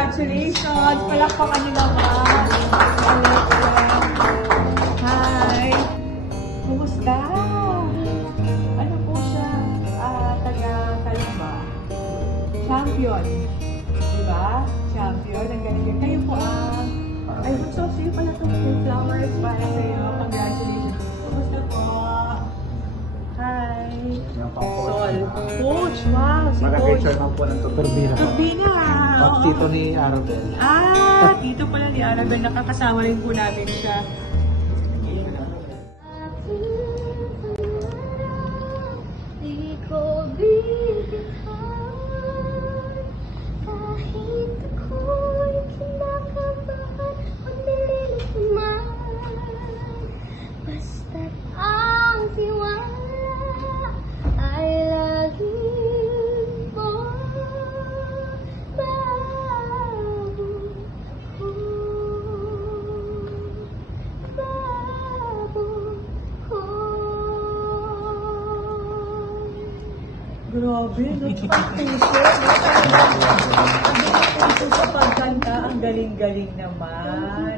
Congratulations! Palakpakan niyo naman. Hi! Kumusta? Ano po siya? Taga-Kalamba. Champion. Diba? Champion. Ang galing. Kayo po ang... Ay, so sa'yo pala ito. Flowers para sa'yo. Congratulations. Kumusta po? Hi! Sol. Coach, wow! Si Mga Coach. teacher naman po ng Turbina. Turbina! At tito ni Arabel. Dito pala ni Arabel. Nakakasama rin po natin siya. Di ko bibitawan kahit ako'y kinakabahan o nililit man. Basta't ang tiwala ay laging Grabe, no? Tsaka puso, no? Talagang, ang puso sa pagkanta, ang galing-galing naman.